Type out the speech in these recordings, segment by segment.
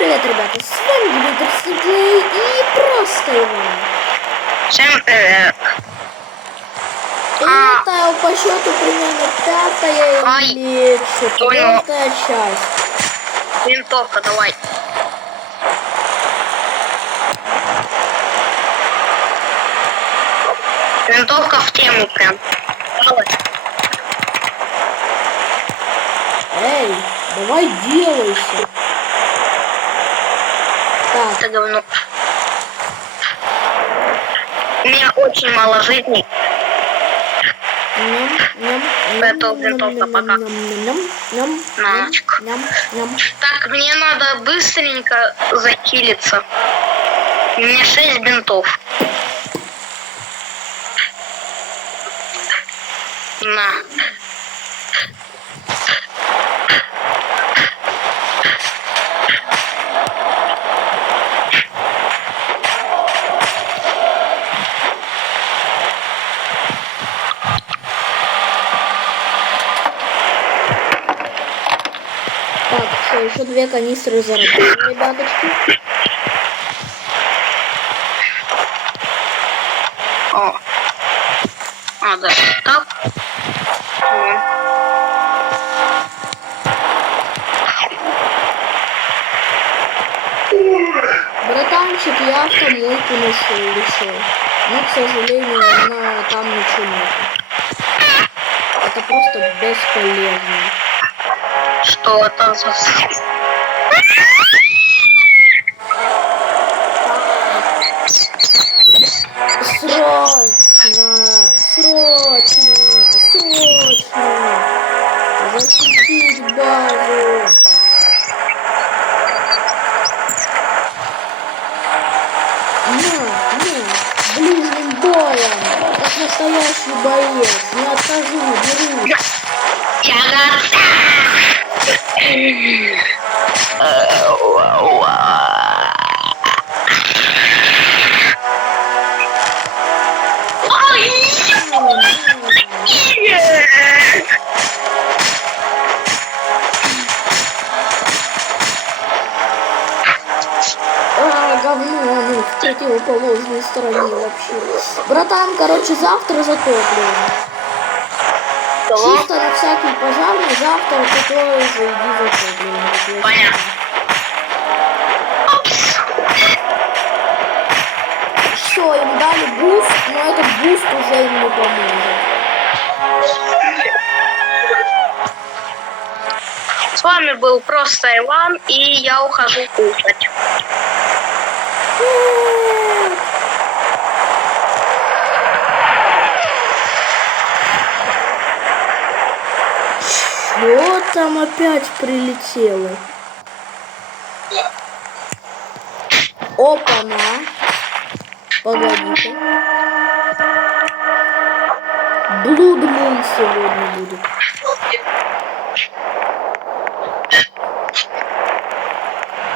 привет, ребята! С вами Дмитрий Сиглей и просто Иван. Всем привет! И это по счету примерно пятая или четвертая часть. Винтовка, давай. Винтовка в тему прям. Давай. Эй, давай делайся. Так. Это говно. У меня очень мало жизни. Это винтовка пока. На ночку. Так, мне надо быстренько захилиться. У меня 6 бинтов. На. Так, все, еще 2 канистры заработали, ребяточки. О. А, да. Так. Братанчик, я автомойку нашел. Но, к сожалению, там ничего нет. Это просто бесполезно. Что это за... Срочно! Защитить базу! Ближним боем! Как настоящий боец! Не откажу, беру! Говно, оно в противоположной стороне вообще. Братан, короче, завтра затоплю. Чисто на всякий пожарный, завтра ты тоже иди затоплю. Понятно. Все, им дали буст, но этот буст уже им не поможет. С вами был просто Иван, и я ухожу кушать. Что там опять прилетело? Опа-на. Погодите. Blood Moon сегодня будет.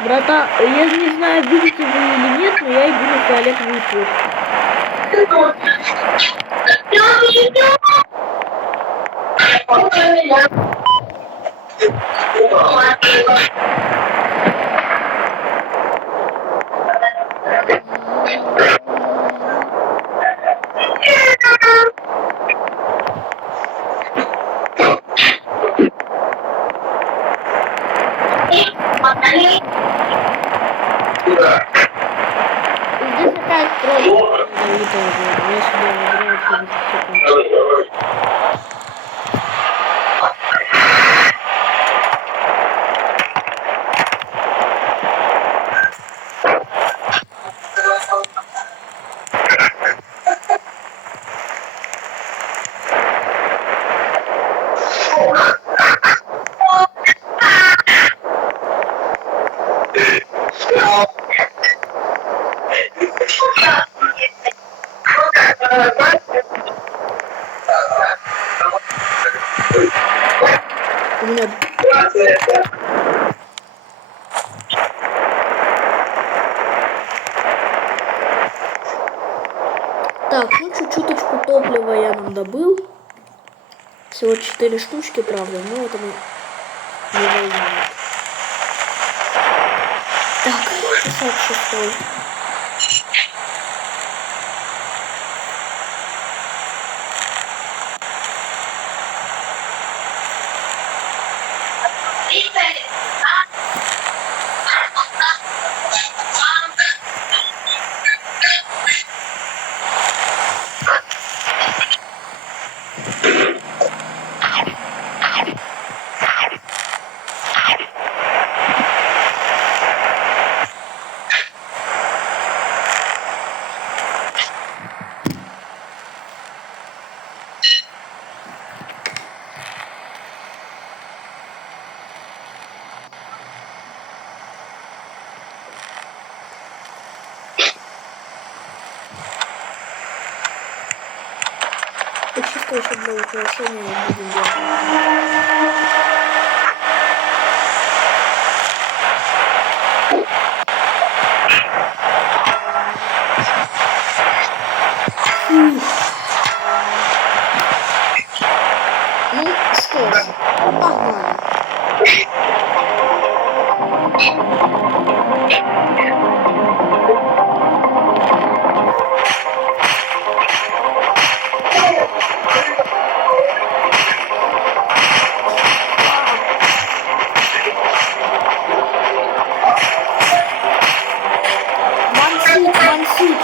Брата, я не знаю, видите вы или нет, но я иду на фиолетовый путь. Здесь опять просто я сюда играю через секунду. У меня... Так, ну чуть-чуточку топлива я нам добыл. Всего 4 штучки, правда, но это не волнует. 56. Чисто еще для украшения будем делать. Ну что ж, погнали. Мансит, мансит.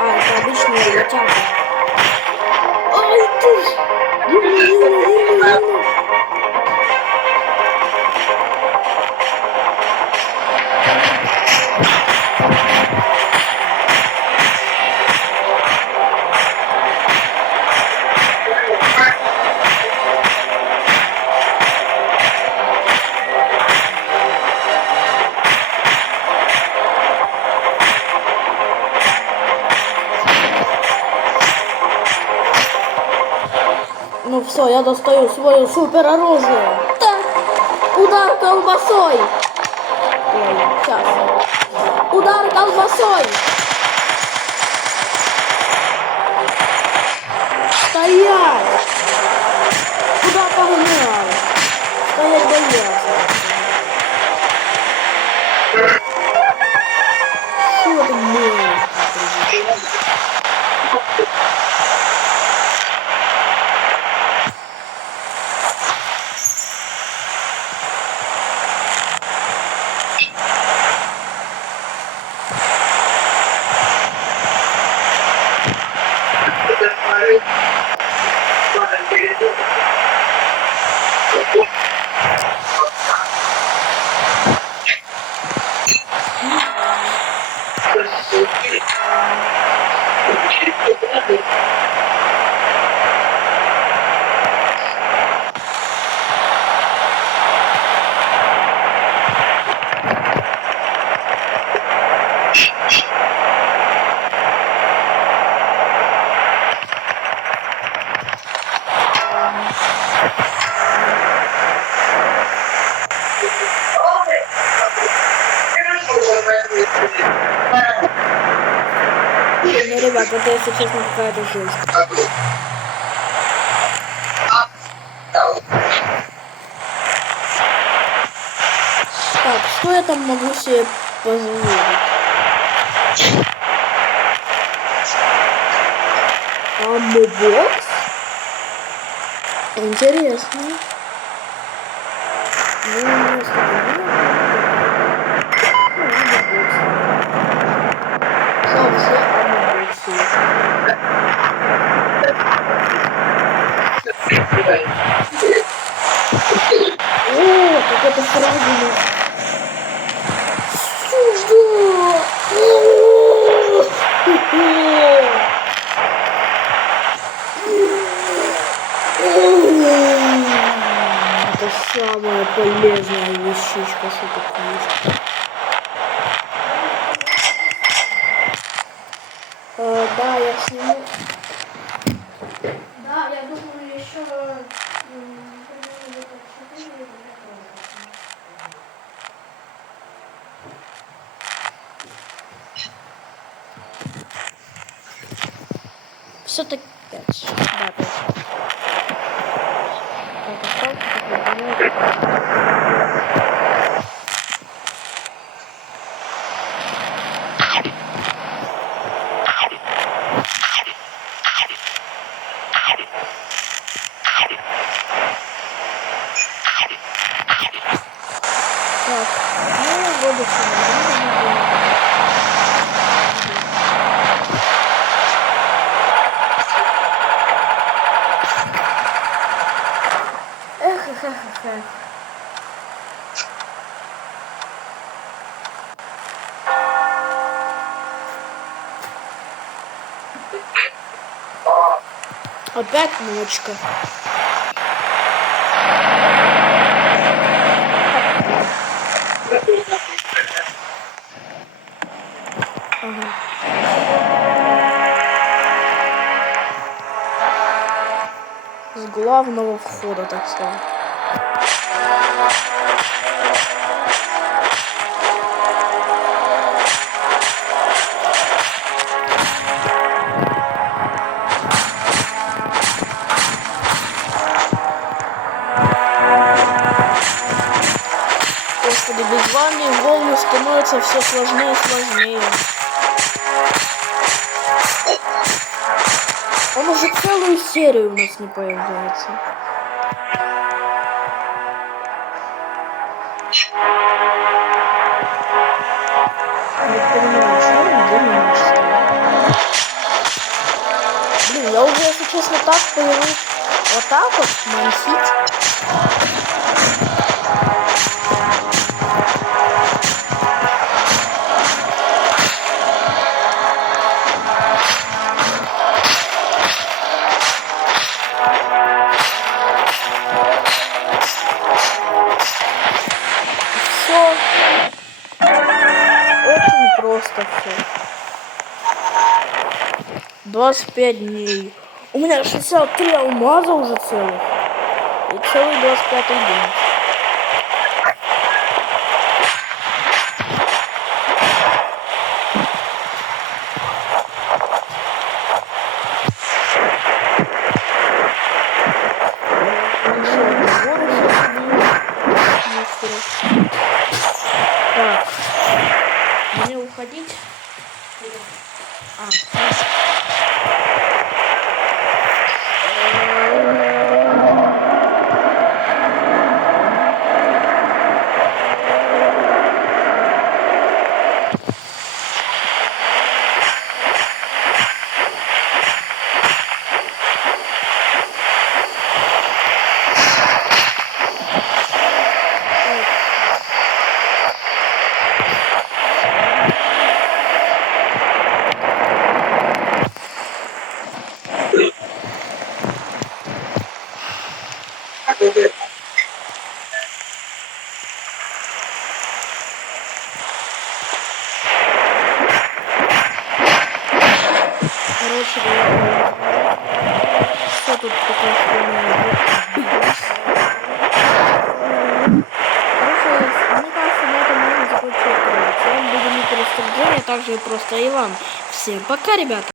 Это обычная летянка. Ай ты ж! Дивно. Ну все, я достаю свое супер оружие. Так, удар колбасой. Ой, сейчас. Удар колбасой. Стоять. Куда погнал? Стоять бояться. Что ты было? Ну, ребят, это, если честно, какая-то жесть. Так, что я там могу себе позволить? Аммобокс? Интересно. Ну, все аммобоксы. О, как это сразу. Сюда! Это самая полезная вещичка, что такое. Да, я сниму. Да, я думаю, еще все-таки 5. Да, 5. Так, осталось, как вы понимаете. Так, ну, вроде все нормально. Эх, эх, эх, эх, эх. Опять ночка. Ага. С главного входа, так сказать. Господи, без ванны волны становятся все сложнее и сложнее. Он уже целую серию у нас не появляется. Не понимаю, что он где не может. Блин, я уже, если честно, так появилась. Вот так вот мансить. Все. Очень просто все. 25 дней. У меня 63 алмаза уже целых. И целый 25-й день. Так. Мне уходить? Короче говоря, что тут такое, что у меня билось? Короче, мне кажется, на этом можно закончить. С вами был Дмитрий Стрельцов, а также просто Иван. Всем пока, ребята!